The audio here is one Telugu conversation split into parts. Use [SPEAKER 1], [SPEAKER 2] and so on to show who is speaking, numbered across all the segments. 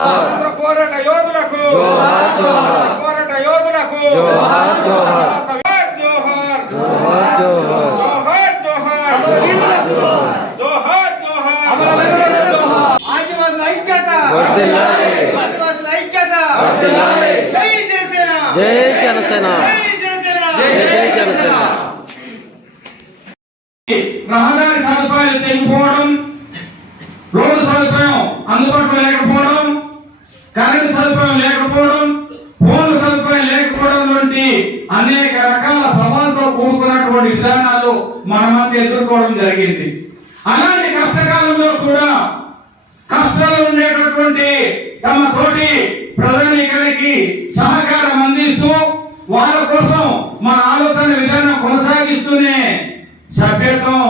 [SPEAKER 1] స్వాతంత్ర పోరాట యోధులకు.
[SPEAKER 2] జోహార్ జోహార్.
[SPEAKER 1] పోరాట యోధులకు.
[SPEAKER 2] జోహార్ జోహార్.
[SPEAKER 1] జోహార్. జోహార్
[SPEAKER 2] జోహార్. జోహార్
[SPEAKER 1] జోహార్. జోహార్ జోహార్ జోహార్. ఆదివాసుల ఐక్యత.
[SPEAKER 2] వర్ధిల్లాలి.
[SPEAKER 1] ఆదివాసుల ఐక్యత.
[SPEAKER 2] వర్ధిల్లాలి.
[SPEAKER 1] జై జనసేన.
[SPEAKER 2] జై జనసేన.
[SPEAKER 1] జై జనసేన.
[SPEAKER 2] జై జై జనసేన.
[SPEAKER 3] మనమంతా జరిగింది. అలాంటి కష్టకాలంలో కూడా కష్టాలు ఉండేటటువంటి తమ తోటి ప్రధానికులకి సహకారం అందిస్తూ వాళ్ళ కోసం మన ఆలోచన విధానం కొనసాగిస్తూనే సభ్యత్వం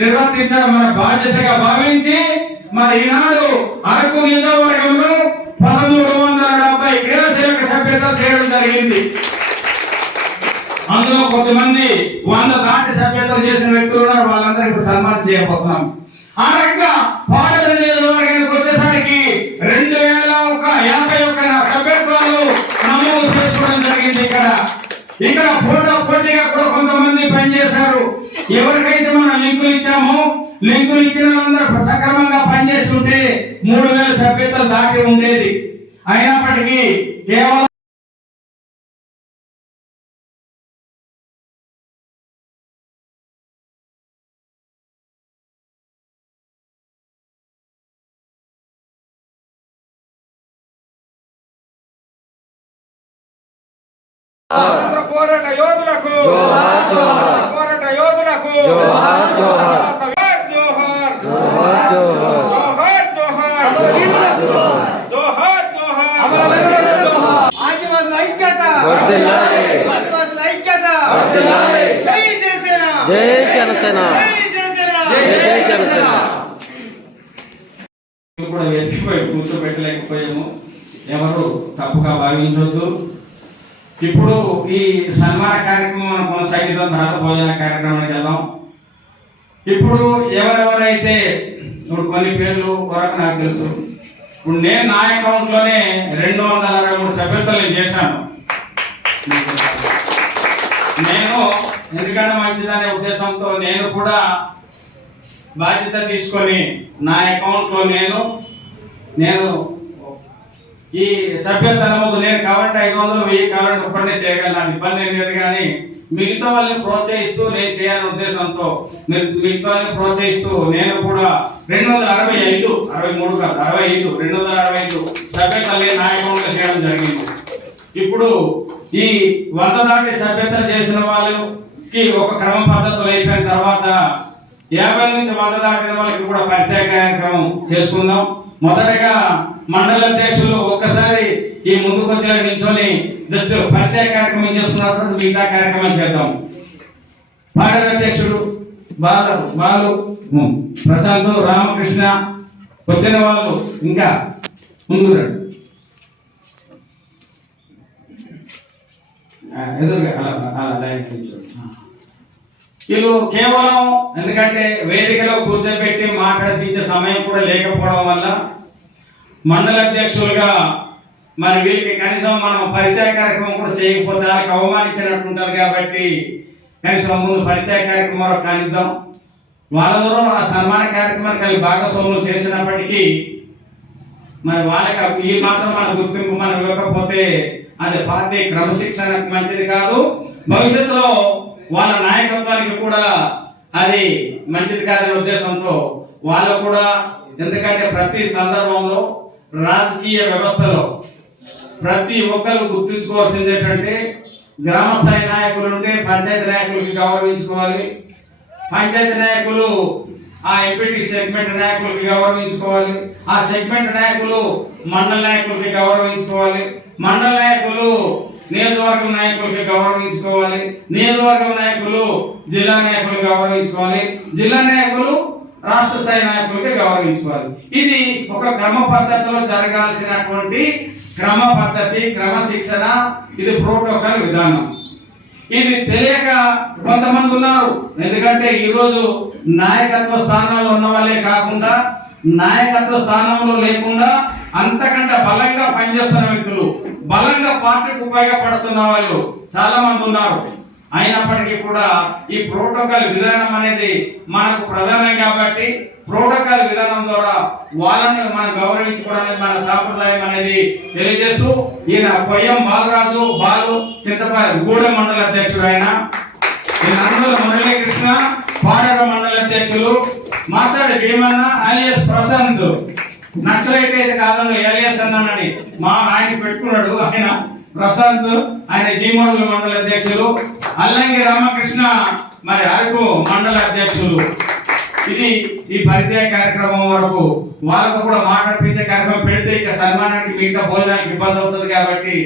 [SPEAKER 3] నిర్వర్తించడం మన బాధ్యతగా భావించి మరి ఈనాడు అరకు నియోజకవర్గంలో పదమూడు వందల డెబ్బై క్రియాశీలక సభ్యత చేయడం జరిగింది. అందులో కొంతమంది వంద దాటి సభ్యతలు చేసిన వ్యక్తులు ఉన్నారు. వాళ్ళందరూ ఇప్పుడు సన్మానం చేయబోతున్నాం. ఆ రకంగా పాడల నియోజకవర్గానికి వచ్చేసరికి కూర్చోబెట్టలేకపోయాము. ఎవరు తప్పుగా భావించొద్దు. ఇప్పుడు ఈ సన్మాన కార్యక్రమం కొనసాగిద్దాం తర్వాత భోజన కార్యక్రమానికి వెళ్దాం. ఇప్పుడు ఎవరెవరైతే ఇప్పుడు కొన్ని పేర్లు వరకు నాకు తెలుసు. ఇప్పుడు నేను నా అకౌంట్లోనే రెండు వందల అరవై మూడు సభ్యత్వాలు నేను చేశాను. నేను ఎందుకంటే మంచిదనే ఉద్దేశంతో నేను కూడా బాధ్యత తీసుకొని నా అకౌంట్లో నేను నేను ఈ సభ్యత నమోదు నేను కావాలంటే ఐదు వందలు వెయ్యి కావాలంటే ఒక్కడే చేయగలను. నాకు ఇబ్బంది ఏం లేదు కానీ మిగతా వాళ్ళని ప్రోత్సహిస్తూ నేను చేయాలనే ఉద్దేశంతో మిగతా వాళ్ళని ప్రోత్సహిస్తూ నేను కూడా రెండు వందల అరవై ఐదు అరవై మూడు కాదు అరవై ఐదు రెండు వందల అరవై ఐదు సభ్యతల్ని నేను నా అకౌంట్లో చేయడం జరిగింది. ఇప్పుడు ఈ వంద దాటి సభ్యతలు చేసిన వాళ్ళకి ఒక క్రమ పద్ధతులు అయిపోయిన తర్వాత యాభై నుంచి వంద దాటిన వాళ్ళకి కూడా ప్రత్యేక కార్యక్రమం చేసుకుందాం. మొదటగా మండల అధ్యక్షులు ఒక్కసారి ఈ ముందుకు వచ్చి నిల్చొని జస్ట్ పరిచయ కార్యక్రమం చేస్తున్నారు మిగతా కార్యక్రమం చేద్దాం. పాడల అధ్యక్షుడు బాలు వాళ్ళు ప్రశాంత్ రామకృష్ణ వచ్చిన వాళ్ళు ఇంకా ముందు ఎదురుగా అలా అలా వీళ్ళు కేవలం ఎందుకంటే వేదికలో కూర్చోబెట్టి మాట్లాడించే సమయం కూడా లేకపోవడం వల్ల మండల అధ్యక్షులుగా మరి వీరికి కనీసం మనం పరిచయ కార్యక్రమం కూడా చేయకపోతే వాళ్ళకి అవమానించినట్టు ఉంటారు కాబట్టి కనీసం ముందు పరిచయ కార్యక్రమం కానిద్దాం. వాళ్ళ దూరం ఆ సన్మాన కార్యక్రమానికి కలిసి భాగస్వాములు చేసినప్పటికీ మరి వాళ్ళకి ఈ మాత్రం మన గుర్తింపు మనం ఇవ్వకపోతే అది పార్టీ క్రమశిక్షణకు మంచిది కాదు. భవిష్యత్తులో వాళ్ళ నాయకత్వానికి కూడా అది మంచిది కాదనే ఉద్దేశంతో వాళ్ళు కూడా ఎందుకంటే ప్రతి సందర్భంలో రాజకీయ వ్యవస్థలో ప్రతి ఒక్కరు గుర్తుంచుకోవాల్సింది ఏంటంటే గ్రామ స్థాయి నాయకులు ఉంటే పంచాయతీ నాయకులకి గౌరవించుకోవాలి. పంచాయతీ నాయకులు ఆ ఎంపీటీ సెగ్మెంట్ నాయకులకి గౌరవించుకోవాలి. ఆ సెగ్మెంట్ నాయకులు మండల నాయకులకి గౌరవించుకోవాలి. మండల నాయకులు నియోజకవర్గం నాయకులకి గౌరవించుకోవాలి. నియోజకవర్గం నాయకులు జిల్లా నాయకులు గౌరవించుకోవాలి. జిల్లా నాయకులు రాష్ట్ర స్థాయి నాయకులకి గౌరవించుకోవాలి. ఇది ఒక క్రమ పద్ధతిలో జరగాల్సినటువంటి క్రమ పద్ధతి క్రమశిక్షణ ఇది ప్రోటోకాల్ విధానం. ఇది తెలియక కొంతమంది ఉన్నారు. ఎందుకంటే ఈరోజు నాయకత్వ స్థానాల్లో ఉన్న వాళ్ళే కాకుండా నాయకత్వ స్థానంలో లేకుండా అంతకంటే బలంగా పనిచేస్తున్న వ్యక్తులు బలంగా పార్టీకి ఉపయోగపడుతున్న వాళ్ళు చాలా మంది ఉన్నారు. అయినప్పటికీ కూడా ఈ ప్రోటోకాల్ విధానం అనేది మనకు ప్రధానం కాబట్టి ప్రోటోకాల్ విధానం ద్వారా వాళ్ళని మనం గౌరవించుకోవడానికి మన సాంప్రదాయం అనేది తెలియజేస్తూ ఈయన కొయ్యం బాలరాజు బాలు చింతపాయ గూడెం మండల అధ్యక్షుడు ఆయన. ఈ మురళీ కృష్ణ పాడర మండల అధ్యక్షులు Masadi Bheemanna I S Prashanth. Naxalite అయితే ఎల్ఎస్ ఎలియస్ అన్నానని మా ఆయన పెట్టుకున్నాడు. ఆయన ప్రశాంత్ ఆయన జీమోడుల మండల అధ్యక్షులు. అల్లంగి రామకృష్ణ మరి అరకు మండల అధ్యక్షులు. ఇది ఈ పరిచయ కార్యక్రమం వరకు వాళ్ళకు కూడా మాట్లాడిపించే కార్యక్రమం పెడితే ఇక సన్మానానికి మిగతా భోజనానికి ఇబ్బంది అవుతుంది కాబట్టి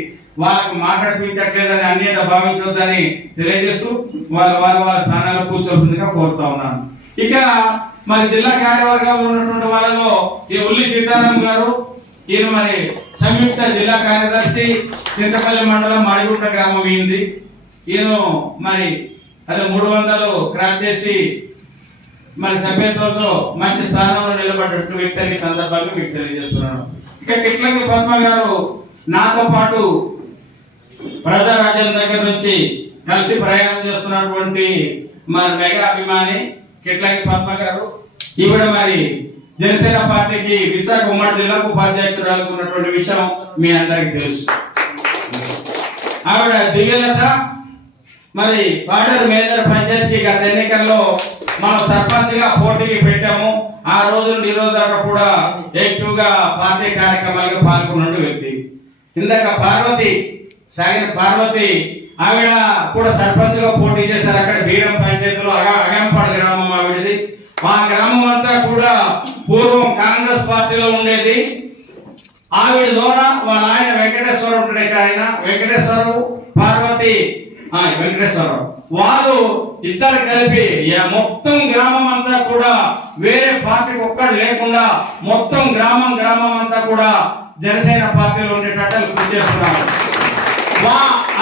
[SPEAKER 3] వాళ్ళకు మాట్లాడిపించట్లేదని అన్యత భావించొద్దని తెలియజేస్తూ వాళ్ళు వాళ్ళ వాళ్ళ స్థానాల్లో కూర్చోవలసిందిగా కోరుతా ఉన్నాను. ఇక మరి జిల్లా కార్యవర్గంలో ఉన్నటువంటి వాళ్ళలో ఈ ఉల్లి సీతారాం గారు ఈయన మరి సంయుక్త జిల్లా కార్యదర్శి చింతపల్లి మండలం మాడిగుంట గ్రామం అయింది ఈయన మరి అదే మూడు వందలు క్రాస్ చేసి మరి సభ్యత్వంతో మంచి స్థానంలో నిలబడినట్టు వ్యక్తి సందర్భాన్ని మీకు తెలియజేస్తున్నాను. ఇక కిట్లకి పద్మ గారు నాతో పాటు ప్రజారాజ్యం దగ్గర నుంచి కలిసి ప్రయాణం చేస్తున్నటువంటి మరి మెగా అభిమాని కిట్లకి పద్మ గారు ఈవిడ మరి జనసేన పార్టీకి విశాఖ ఉమ్మడి జిల్లాకు ఉపాధ్యక్షురాలు ఉన్నటువంటి విషయం మీ అందరికి తెలుసు. ఆవిడ దివ్యలత మరి వాటర్ మేజర్ పంచాయతీ గత ఎన్నికల్లో మనం సర్పంచ్గా పోటీకి పెట్టాము. ఆ రోజు ఈ రోజు దాకా కూడా యాక్టివ్గా పార్టీ కార్యక్రమాలకు పాల్గొన్న వ్యక్తి. ఇందాక పార్వతి సాగిన పార్వతి ఆవిడ కూడా సర్పంచ్గా పోటీ చేశారు. అక్కడ బీరం పంచాయతీలో అగా అగంపాడు గ్రామం ఆవిడది. మా గ్రామం అంతా కూడా పూర్వం కాంగ్రెస్ పార్టీలో ఉండేది. ఆవిడ ద్వారా వాళ్ళ ఆయన వెంకటేశ్వరరావు ఉంటాడు ఆయన. వెంకటేశ్వరరావు పార్వతి వెంకటేశ్వరరావు. వాళ్ళు ఇద్దరు కలిపి మొత్తం గ్రామం అంతా కూడా వేరే పార్టీకి ఒక్కడు లేకుండా మొత్తం గ్రామం గ్రామం అంతా కూడా జనసేన పార్టీలో ఉండేటట్టు కృషి చేస్తున్నారు.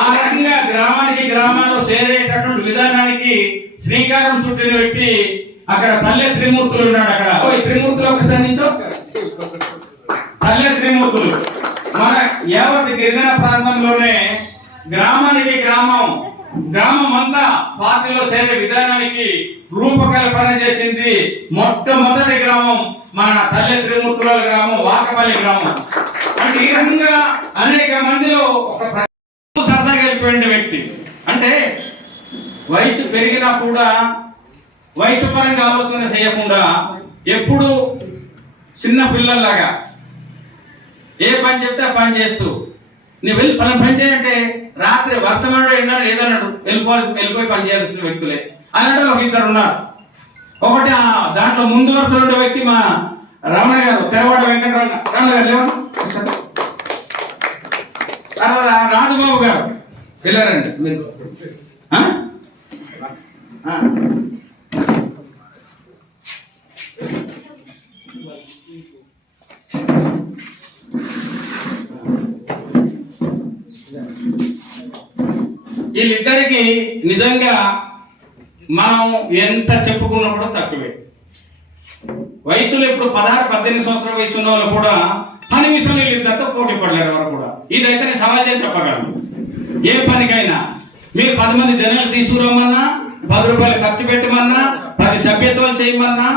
[SPEAKER 3] ఆ రకంగా గ్రామానికి గ్రామాలు చేరేటటువంటి విధానానికి శ్రీకారం చుట్టిన వ్యక్తి అక్కడ తల్లె త్రిమూర్తులు ఉన్నాడు అక్కడ. ఓ, త్రిమూర్తులు ఒకసారి నించో తల్లె త్రిమూర్తులు. మన యావత్ గిరిజన ప్రాంతంలోనే గ్రామానికి గ్రామం గ్రామం అంతా పార్టీలో చేరే విధానానికి రూపకల్పన చేసింది మొట్టమొదటి గ్రామం మన తల్లి త్రిమూర్తుల గ్రామం వాకపల్లి గ్రామం. అంటే ఈ రకంగా అనేక మందిలో ఒక ప్ర- సరదాగా వెళ్ళిపోయిన వ్యక్తి. అంటే వయసు పెరిగినా కూడా వయసు పరంగా ఆలోచన చేయకుండా ఎప్పుడు చిన్న పిల్లల్లాగా ఏ పని చెప్తే ఆ పని చేస్తూ నువ్వు వెళ్ళి పని పని చేయంటే రాత్రి వర్షమాడు ఎండాడు ఏదన్నాడు వెళ్ళిపోవాల్సి వెళ్ళిపోయి పని చేయాల్సిన వ్యక్తులే. అలాంటి ఒక ఇద్దరు ఉన్నారు. ఒకటి ఆ దాంట్లో ముందు వరుసలో ఉండే వ్యక్తి మా రమణ గారు తెరవాడ వెంకటరమణ. రమణ గారు లేవండి? రాజుబాబు గారు. వెళ్ళారండి. మీరు వీళ్ళిద్దరికి నిజంగా మనం ఎంత చెప్పుకున్నా కూడా తక్కువే. వయసులో ఇప్పుడు పదహారు పద్దెనిమిది సంవత్సరాల వయసు ఉన్న వాళ్ళు కూడా పని విషయంలో వీళ్ళిద్దరితో పోటీ పడలేరు ఎవరు కూడా. ఇదైతే నేను సవాల్ చేసి చెప్పగలను. ఏ పనికైనా మీరు పది మంది జనాలు తీసుకురామన్నా పది రూపాయలు ఖర్చు పెట్టమన్నా పది సభ్యత్వాలు చేయమన్నా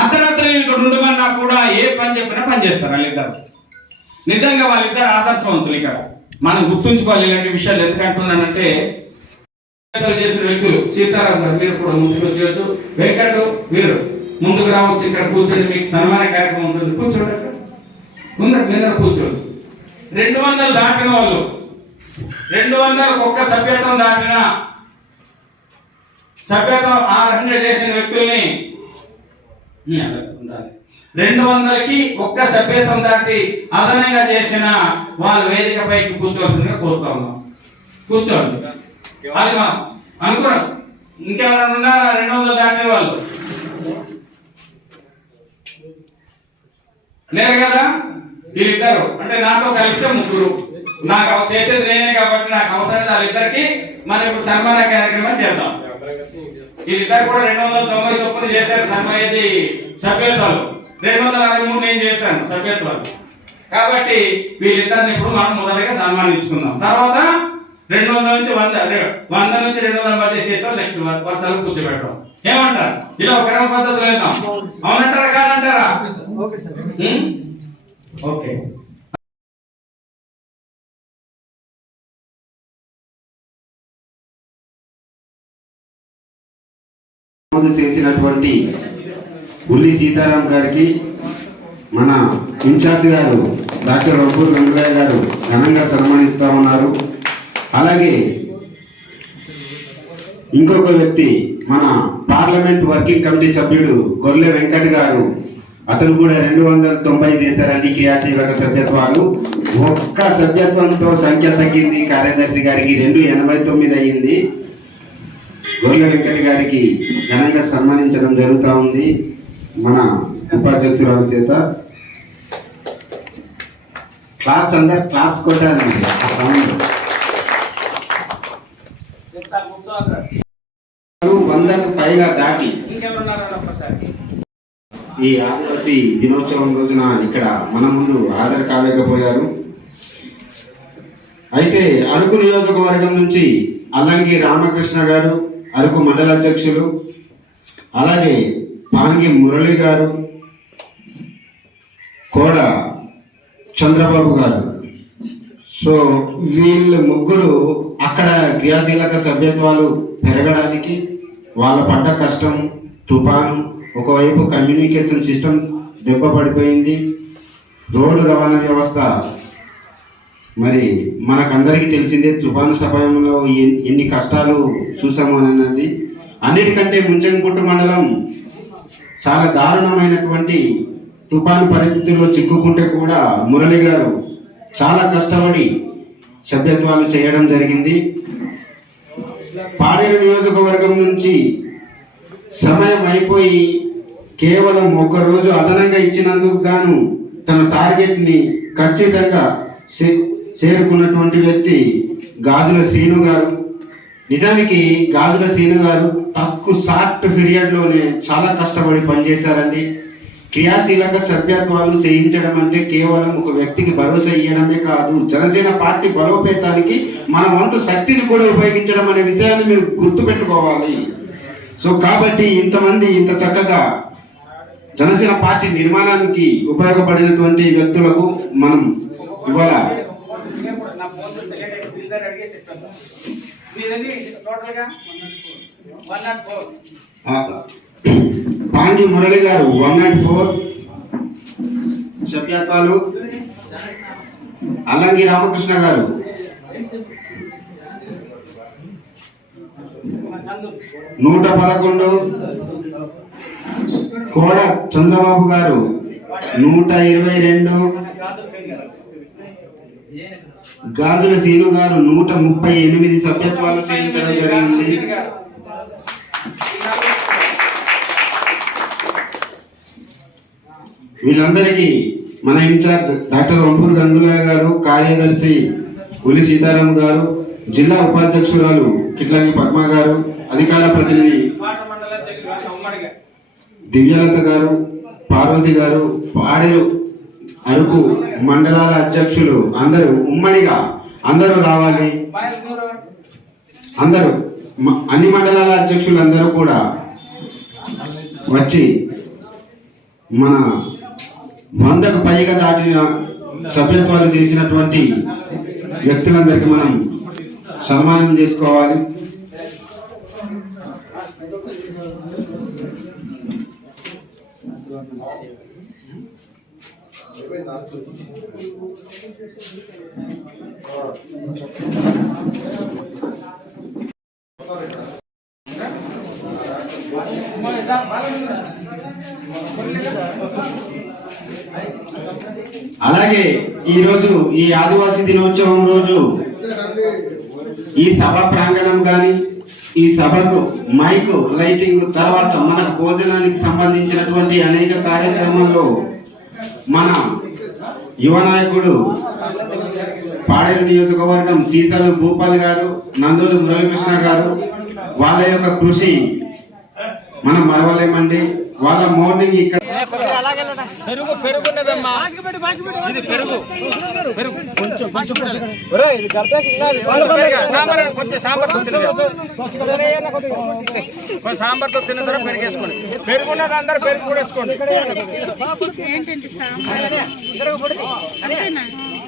[SPEAKER 3] అర్ధరాత్రి ఇక్కడ ఉండమన్నా కూడా ఏ పని చెప్పినా పని చేస్తారు వాళ్ళిద్దరు. నిజంగా వాళ్ళిద్దరు ఆదర్శవంతులు ఇక్కడ. మనం గుర్తుంచుకోవాలి ఇలాంటి విషయాలు ఎందుకంటున్నానంటే చేసిన వ్యక్తులు సీతారాం గారు మీరు కూడా ముందుకు వచ్చేయచ్చు వెంకట్ మీరు ముందుకు రావచ్చు ఇక్కడ కూర్చొని మీకు సన్మాన కార్యక్రమం ఉంటుంది కూర్చోండి అక్కడ. ముందర మీద కూర్చోండి రెండు వందలు దాటిన వాళ్ళు రెండు వందల ఒక్క సభ్యత్వం దాటిన సభ్యత్వం ఆ రకంగా చేసిన వ్యక్తుల్ని ఉండాలి. రెండు వందలకి ఒక్క సభ్యత్వం దాటి అదనంగా చేసిన వాళ్ళు వేదిక పైకి కూర్చోవలసిందిగా కోరుతా ఉన్నాం. కూర్చోండి. అది మా అనుకున్నాం ఇంకెవరైనా ఉన్నారా రెండు వందలు దాటిన వాళ్ళు? లేరు కదా? వీళ్ళిద్దరు. అంటే నాతో కలిస్తే ముగ్గురు. నాకు చేసేది నేనే కాబట్టి నాకు అవసరం వాళ్ళిద్దరికి మనం ఇప్పుడు సన్మాన కార్యక్రమం చేద్దాం. వీళ్ళిద్దరు కూడా రెండు వందల తొంభై చొప్పున చేశారు సన్మాది సభ్యులతో రెండు వందల అరవై మూడు నేను చేశాను సభ్యత్వాలు కాబట్టి వీళ్ళిద్దరిని ఇప్పుడు మనం మొదటగా సన్మానించుకుందాం. తర్వాత రెండు వందల నుంచి వంద వంద నుంచి రెండు వందల మధ్య చేసాం నెక్స్ట్ వర్షాలు కూర్చోబెట్టడం ఏమంటారు? ఇలా ఒక క్రమ పద్ధతిలో వెళ్దాం. అవునంటారా కాదంటారా? ఓకే
[SPEAKER 4] చేసినటువంటి బుల్లి సీతారాం గారికి మన ఇన్ఛార్జ్ గారు డాక్టర్ రఘుపూర్ వెంకయ్య గారు ఘనంగా సన్మానిస్తూ ఉన్నారు. అలాగే ఇంకొక వ్యక్తి మన పార్లమెంట్ వర్కింగ్ కమిటీ సభ్యుడు గొర్రె వెంకట్ గారు. అతను కూడా రెండు వందల తొంభై చేశారండి క్రియాశీలక సభ్యత్వాలు. ఒక్క సభ్యత్వంతో సంఖ్య తగ్గింది. కార్యదర్శి గారికి రెండు ఎనభై తొమ్మిది అయ్యింది గొర్రె వెంకట్ గారికి ఘనంగా సన్మానించడం జరుగుతూ ఉంది. మన ఉపాధ్యక్షురాలు చేత క్లాప్స్ అందరు క్లాప్స్ కొట్టారు ఆ వందకు పైగా దాటి ఈ ఆదివాసీ దినోత్సవం రోజున ఇక్కడ మన ముందు హాజరు కాలేకపోయారు. అయితే అరకు నియోజకవర్గం నుంచి అల్లంగి రామకృష్ణ గారు అరకు మండల అధ్యక్షులు అలాగే పాంగి మురళి గారు కూడా చంద్రబాబు గారు. సో వీళ్ళు ముగ్గురు అక్కడ క్రియాశీలక సభ్యత్వాలు పెరగడానికి వాళ్ళ పడ్డ కష్టం తుఫాను ఒకవైపు కమ్యూనికేషన్ సిస్టమ్ దెబ్బ పడిపోయింది. రోడ్డు రవాణా వ్యవస్థ మరి మనకందరికీ తెలిసిందే తుఫాను సమయంలో ఎన్ని కష్టాలు చూసాము అన్నది. అన్నిటికంటే ముంచంగుట్టు మండలం చాలా దారుణమైనటువంటి తుఫాను పరిస్థితుల్లో చిక్కుకుంటే కూడా మురళి గారు చాలా కష్టపడి సభ్యత్వాలు చేయడం జరిగింది. పాడేరు నియోజకవర్గం నుంచి సమయం అయిపోయి కేవలం ఒక రోజు అదనంగా ఇచ్చినందుకు గాను తన టార్గెట్ని ఖచ్చితంగా చే- చేరుకున్నటువంటి వ్యక్తి గాజుల శ్రీను గారు. నిజానికి గాజుల సీను గారు తక్కువ షార్ట్ పీరియడ్లోనే చాలా కష్టపడి పనిచేశారండి. క్రియాశీలక సభ్యత్వాలు చేయించడం అంటే కేవలం ఒక వ్యక్తికి భరోసా ఇవ్వడమే కాదు జనసేన పార్టీ బలోపేతానికి మన వంతు శక్తిని కూడా ఉపయోగించడం అనే విషయాన్ని మీరు గుర్తుపెట్టుకోవాలి. సో కాబట్టి ఇంతమంది ఇంత చక్కగా జనసేన పార్టీ నిర్మాణానికి ఉపయోగపడినటువంటి వ్యక్తులకు మనం ఇవాళ పాండి మురళి గారు వన్ నాట్ ఫోర్. సభ్యత్వాలు అల్లంగి రామకృష్ణ గారు. నూట పదకొండు. కోడ చంద్రబాబు గారు నూట ఇరవై రెండు. గాజుల సీను గారు నూట ముప్పై ఎనిమిది సభ్యత్వాలు చేయించడం జరిగింది. వీళ్ళందరికీ మన ఇన్ఛార్జ్ డాక్టర్ వంపూర్ గంగులయ్య గారు కార్యదర్శి ఉలి సీతారాం గారు జిల్లా ఉపాధ్యక్షురాలు కిట్లంగి పద్మ గారు అధికార ప్రతినిధి దివ్యలత గారు పార్వతి గారు పాడేరు అరకు మండలాల అధ్యక్షులు అందరూ ఉమ్మడిగా అందరూ రావాలి. అందరూ అన్ని మండలాల అధ్యక్షులు అందరూ కూడా వచ్చి మన వందకు పైగా దాటిన సభ్యత్వాలు చేసినటువంటి వ్యక్తులందరికీ మనం సన్మానం చేసుకోవాలి. అలాగే ఈరోజు ఈ ఆదివాసీ దినోత్సవం రోజు ఈ సభ ప్రాంగణం కానీ ఈ సభకు మైక్ లైటింగ్ తర్వాత మన భోజనానికి సంబంధించినటువంటి అనేక కార్యక్రమాల్లో మన యువ నాయకుడు పాడేరు నియోజకవర్గం సీసాలు భూపాల్ గారు నందూరు మురళీకృష్ణ గారు వాళ్ళ యొక్క కృషి మనం మరవలేమండి. వాళ్ళ మార్నింగ్ ఇక్కడ
[SPEAKER 3] సాంబార్తో తిన్న తర్వాత పెరిగేసుకోండి పెరుగున్నది అందరు పెరుగు కూడా వేసుకోండి.